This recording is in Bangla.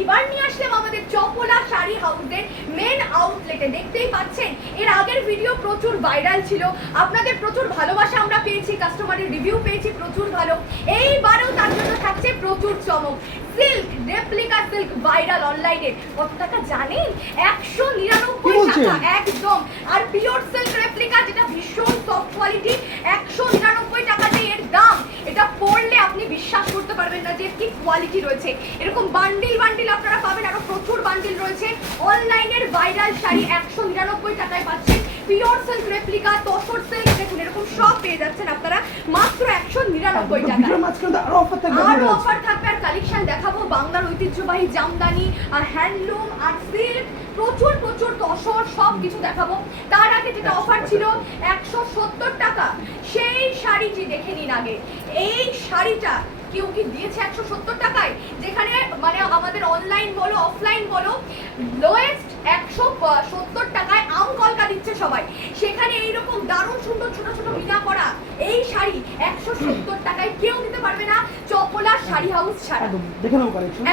এইবার নিয়ে আসলাম আমাদের চপলা শাড়ি হাউসের মেন আউটলেটে। দেখতেই পাচ্ছেন এর আগের ভিডিও প্রচুর ভাইরাল ছিল, আপনাদের প্রচুর ভালোবাসা আমরা পেয়েছি, কাস্টমারের রিভিউ পেয়েছি প্রচুর ভালো। এইবারেও তার জন্য থাকছে প্রচুর চমক। সিল্ক, রেপ্লিকা সিল্ক ভাইরাল অনলাইনে কত টাকা জানেন? 199 টাকা একদম। আর পিওর সিল্ক রেপ্লিকা যেটা ভীষণ সফট কোয়ালিটি, 199 টাকাতে এর দাম। এটা পরলে আপনি বিশ্বাস করতে পারবেন না যে কি কোয়ালিটি রয়েছে। এরকম বান্ডিল বান্ডিল আপনারা পাবেন, আরো প্রচুর বান্ডিল রয়েছে। অনলাইনের ভাইরাল শাড়ি 199 টাকায় পাচ্ছেন। Pure silk replica, tussar silk, দেখুন এরকম সব পেয়ে যাচ্ছেন আপনারা মাত্র 199 টাকায়। আরো অফার থাকবে, আর কালেকশন দেখাবো বাংলার ঐতিহ্যবাহী জামদানি আর হ্যান্ডলুম আর সিল্ক, প্রচুর প্রচুর তসর সব কিছু দেখাবো। তার আগে যেটা অফার ছিল 170 টাকা, সেই শাড়িটি দেখে নিন আগে। এই শাড়িটা কেউ কি দিয়েছে 170 টাকায়? যেখানে মানে আমাদের অনলাইন বলো অফলাইন বলো লোয়েস্ট 170 টাকায় আম কলকা দিচ্ছে সবাই, সেখানে এইরকম দারুণ সুন্দর ছোট ছোট মিনা করা এই শাড়ি 170 টাকায় কেউ দিতে পারবে না চপলা শাড়ি হাউস ছাড়া। দেখে নাও কালেকশন।